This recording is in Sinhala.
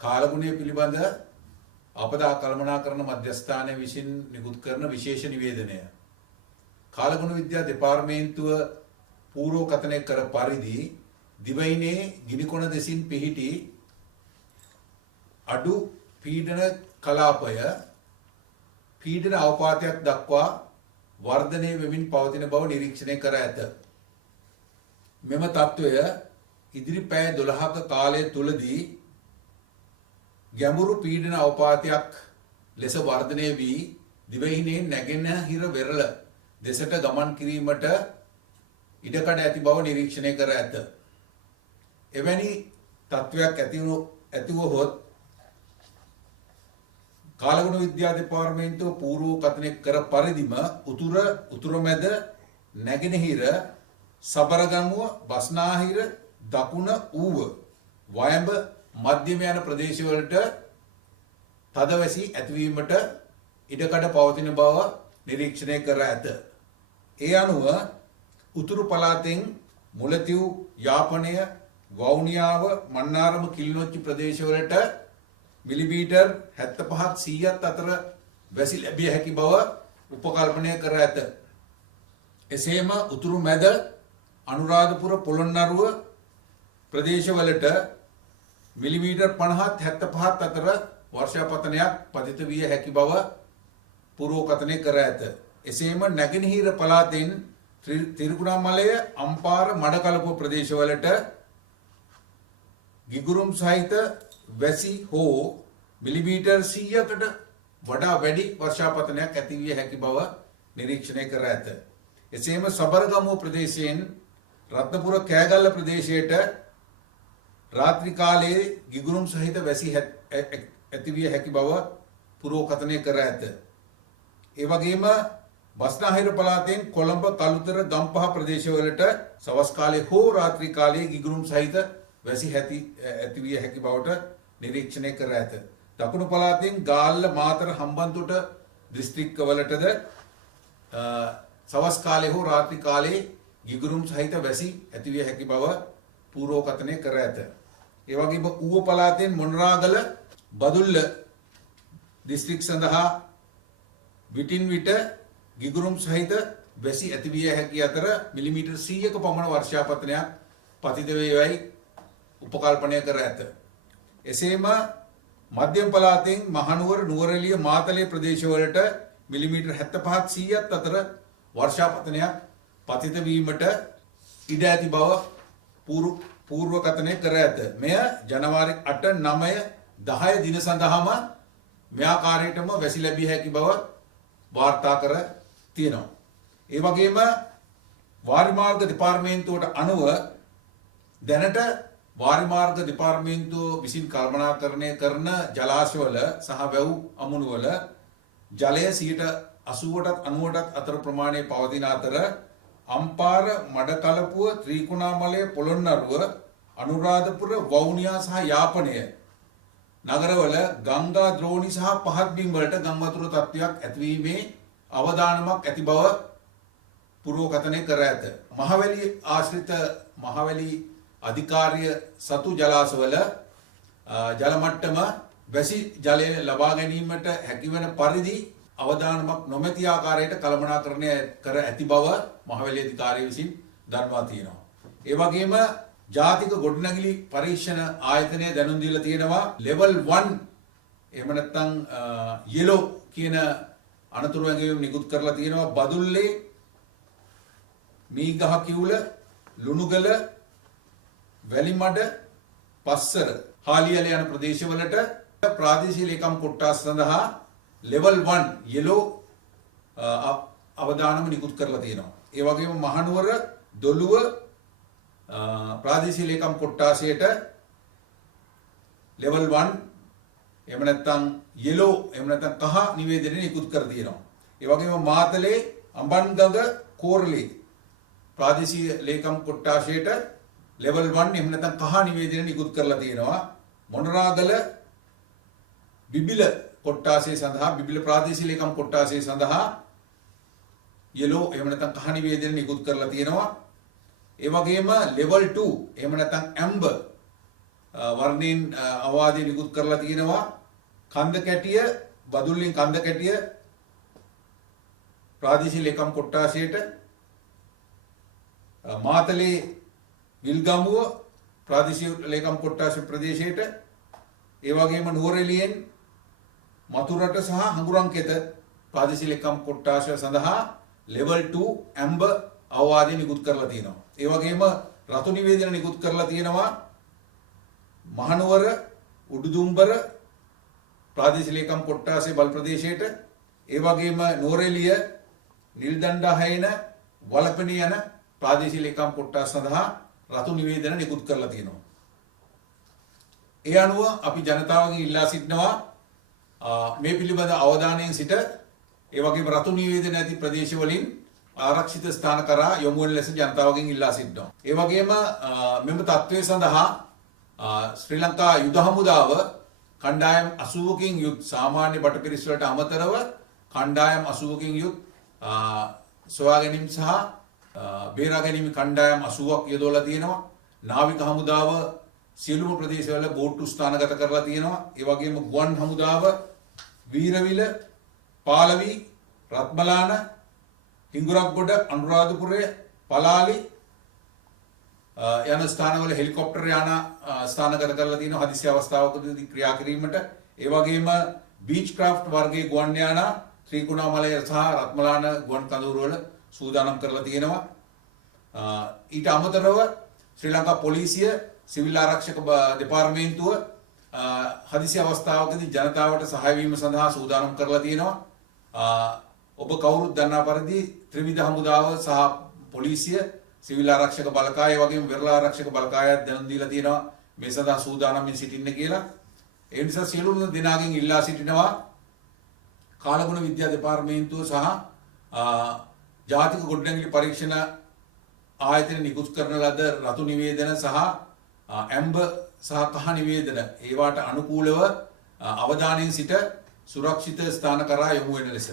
කාලගුණය පිළිබඳ අපදා කළමනාකරණ මධ්‍යස්ථානය විසින් නිකුත් කරන විශේෂ නිවේදනය. කාලගුණ විද්‍යා දෙපාර්තමේන්තුව පූර්වකථනය කර පරිදි දිවයිනේ ගිනිකොන දෙසින් පිහිටි අඩු පීඩන කලාපය පීඩන අවපාතයක් දක්වා වර්ධනය වෙමින් පවතින බව නිරීක්ෂණය කර ඇත. මෙම තත්ත්වය ඉදිරි පැය 12ක කාලය තුලදී ගැඹුරු පීඩන අවපාතයක් ලෙස වර්ධනය වී දිවයිනේ නැගෙනහිර වෙරළ දෙසට ගමන් කිරීමට ඉඩකඩ ඇති බව නිරීක්ෂණය කර ඇත. එවැනි තත්ත්වයක් ඇතිවහොත් කාලගුණ විද්‍යා දෙපාර්තමේන්තුව පූර්වකථනය කර පරිදිම උතුරමැද නැගෙනහිර සබරගමුව බස්නාහිර දකුණ ඌව වයඹ මධ්‍යම යන ප්‍රදේශවලට තදවැසි ඇතිවීමට ඉඩකඩ පවතින බව නිරීක්ෂණය කර ඇත. ඒ අනුව උතුරු පළාතෙන් මුලතිව් යාපනය වවුනියාව මන්නාරම කිලිනොච්චි ප්‍රදේශවලට මිලිමීටර් 75 100ත් අතර වැසි ලැබිය හැකි බව උපකල්පනය කර ඇත. එසේම උතුරු මැද අනුරාධපුර පොළොන්නරුව ප්‍රදේශවලට මිලිමීටර් 50ත් 75ත් අතර වර්ෂාපතනයක් පතිත විය හැකි බව පූර්වකථනය කර ඇත. එසේම නැගෙනහිර පළාතෙන් තිරිකුණාමලය අම්පාර මඩකලපුව ප්‍රදේශවලට ගිගුරුම් සහිත වැසි හෝ මිලිමීටර් 100කට වඩා වැඩි වර්ෂාපතනයක් ඇති විය හැකි බව නිරීක්ෂණය කර ඇත. එසේම සබරගමුව ප්‍රදේශයෙන් රත්නපුර කෑගල්ල ප්‍රදේශයට රාත්‍රී කාලයේ ගිගුරුම් සහිත වැසි ඇති විය හැකි බව පූර්වකථනය කර ඇත. ඒ වගේම බස්නාහිර පළාතෙන් කොළඹ කළුතර ගම්පහ ප්‍රදේශවලට සවස් කාලයේ හෝ රාත්‍රී කාලයේ ගිගුරුම් සහිත වැසි ඇති විය හැකි බවට නිරීක්ෂණය කර ඇත. දකුණු පළාතෙන් ගාල්ල මාතර හම්බන්තොට දිස්ත්‍රික්කවලටද සවස් කාලයේ හෝ රාත්‍රී කාලයේ ගිගුරුම් සහිත වැසි ඇති විය හැකි බව පූර්වකථනය කර ඇත. ඒ වගේම ඌව පළාතෙන් මොනරාගල බදුල්ල දිස්ත්‍රික් සඳහා විටින් විට ගිගුරුම් සහිත වැසි ඇති විය හැකි අතර මිලිමීටර් 100ක පමණ වර්ෂාපතනයක් පතිත වේවයි උපකල්පනය කර ඇත. එසේම මධ්‍යම පළාතෙන් මහනුවර නුවරඑළිය මාතලේ ප්‍රදේශවලට මිලිමීටර් 75ත් 100ත් අතර වර්ෂාපතනයක් පතිත වීමට ඉඩ ඇති බව පූර්වකථනය කර ඇත. මෙය ජනවාරි 8, 9, 10 දින සඳහාම මේ ආකාරයටම වැසි ලැබිය හැකි බව වාර්තා කර තියෙනවා. ඒ වගේම වාරිමාර්ග දෙපාර්තමේන්තුවට අනුව දැනට වාරිමාර්ග දෙපාර්තමේන්තුව විසින් කළමනාකරණය කරන ජලාශවල සහ වැව් අමුණුවල ජලය 80%ටත් 90%ටත් අතර ප්‍රමාණයේ පවතින අතර අම්පාර මඩකලපුව ත්‍රිකුණාමලය පොළොන්නරුව අනුරාධපුර වවුනියා සහ යාපනය නගරවල ගංගා ද්‍රෝණි සහ පහත් බිම් වලට ගම් වතුර තත්ත්වයක් ඇතිවීමේ අවදානමක් ඇති බව පූර්වකථනය කර ඇත. මහවැලි ආශ්‍රිත මහවැලි අධිකාරිය සතු ජලාශවල ජල මට්ටම වැසි ජලය ලබා ගැනීමට හැකිවන පරිදි අවදානමක් නොමැති ආකාරයට කළමනාකරණය කර ඇති බව මහවැලි අධිකාරිය විසින් දන්වා තියෙනවා. ඒ වගේම ජාතික ගොඩනැගිලි පරීක්ෂණ ආයතනය දැනුම් දීලා තියෙනවා level 1 එහෙම නැත්නම් yellow කියන අනතුරු ඇඟවීම නිකුත් කරලා තියෙනවා බදුල්ලේ මීගහ කිවුල ලුණුගල වැලිමඩ පස්සර හාලියල යන ප්‍රදේශවලට ප්‍රාදේශීය ලේකම් කොට්ටාස සඳහා level 1 yellow අවදානම නිකුත් කරලා තියෙනවා. ඒ වගේම මහනුවර දොළුව ප්‍රාදේශීය ලේකම් කොට්ටාසයට level 1 එහෙම නැත්නම් yellow එහෙම නැත්නම් කහ නිවේදනය නිකුත් කර තියෙනවා. ඒ වගේම මාතලේ අඹන්ගඟ කෝරළේ ප්‍රාදේශීය ලේකම් කොට්ටාසයට level 1 එහෙම නැත්නම් කහ නිවේදනය නිකුත් කරලා තියෙනවා. මොනරාගල බිබිල කොට්ටාසය සඳහා බිබිල ප්‍රාදේශීය ලේකම් කොට්ටාසය සඳහා yellow එහෙම නැත්නම් කහ නිවේදනය නිකුත් කරලා තියෙනවා. ඒ වගේම level 2 එහෙම නැත්නම් amber වර්ණයෙන් අවවාදය නිකුත් කරලා තියෙනවා. කන්ද කැටිය බදුල්ලින් කන්ද කැටිය ප්‍රාදේශීය ලේකම් කොට්ටාශයට, මාතලේ විල්ගමුව ප්‍රාදේශීය ලේකම් කොට්ටාශ ප්‍රදේශයට, ඒ වගේම නුවරඑළියෙන් මතුරට සහ හඟුරන්කෙත ප්‍රාදේශීය ලේකම් කොට්ටාශ සඳහා level 2 ඇම්බර් අවවාදය නිකුත් කරලා තියෙනවා. ඒ වගේම රතු නිවේදන නිකුත් කරලා තියෙනවා මහනුවර උඩුදුම්බර ප්‍රාදේශීය ලේකම් කොට්ටාසේ බල ප්‍රදේශයට, ඒ වගේම නුවරඑළිය නිල්දණ්ඩාහයන වලපෙණිය යන ප්‍රාදේශීය ලේකම් කොට්ටාස සඳහා රතු නිවේදන නිකුත් කරලා තියෙනවා. ඒ අනුව අපි ජනතාවගෙන් ඉල්ලා සිටිනවා මේ පිළිබඳ අවධානයෙන් සිට ඒ වගේම රතු නිවේදන ඇති ප්‍රදේශවලින් ආරක්ෂිත ස්ථාන කරා යොමු වෙන ලෙස ජනතාවගෙන් ඉල්ලා සිටිනවා. ඒ වගේම මෙම තත්ත්වය සඳහා ශ්‍රී ලංකා යුද හමුදාව කණ්ඩායම් 80කින් යුත් සාමාන්‍ය බටපිරිස් වලට අමතරව කණ්ඩායම් 80කින් යුත් සොයා ගැනීම සහ බේරා ගැනීම කණ්ඩායම් 80ක් යොදවලා තියෙනවා. නාවික හමුදාව සියලුම ප්‍රදේශවල බෝට්ටු ස්ථානගත කරලා තියෙනවා. ඒ වගේම ගුවන් හමුදාව වීරවිල, පාලවි, රත්මලාන, හිඟුරක්ගොඩ, අනුරාධපුරය, පලාලි යන ස්ථානවල හෙලිකොප්ටර් යාන ස්ථානගත කරලා තියෙනවා හදිසි අවස්ථාවකදී ක්‍රියා කිරීමට. ඒ වගේම බීච් ක්‍රාෆ්ට් වර්ගයේ ගුවන් යාන ත්‍රිකුණාමලය සහ රත්මලාන ගුවන් කඳවුරු වල සූදානම් කරලා තියෙනවා. ඊට අමතරව ශ්‍රී ලංකා පොලිසිය, සිවිල් ආරක්ෂක දෙපාර්තමේන්තුව හදිසි අවස්ථාවකදී ජනතාවට සහාය වීම සඳහා සූදානම් කරලා තියෙනවා. ඔබ කවුරුත් දන්නා පරිදි ත්‍රිවිධ හමුදාව සහ පොලිසිය, සිවිල් ආරක්ෂක බලකාය වගේම වෙරළ ආරක්ෂක බලකායත් දැනුම් දීලා තියෙනවා මේ සඳහා සූදානම්ව සිටින්න කියලා. ඒ නිසා සියලුම දෙනාගෙන් ඉල්ලා සිටිනවා කාලගුණ විද්‍යා දෙපාර්තමේන්තුව සහ ජාතික ගොඩනැගිලි පරීක්ෂණ ආයතන නිකුත් කරන ලද රතු නිවේදන සහ ඇම්බර් සහ කහ නිවේදන ඒවාට අනුකූලව අවධානයෙන් සිට සුරක්ෂිත ස්ථාන කරා යොමු වෙන ලෙස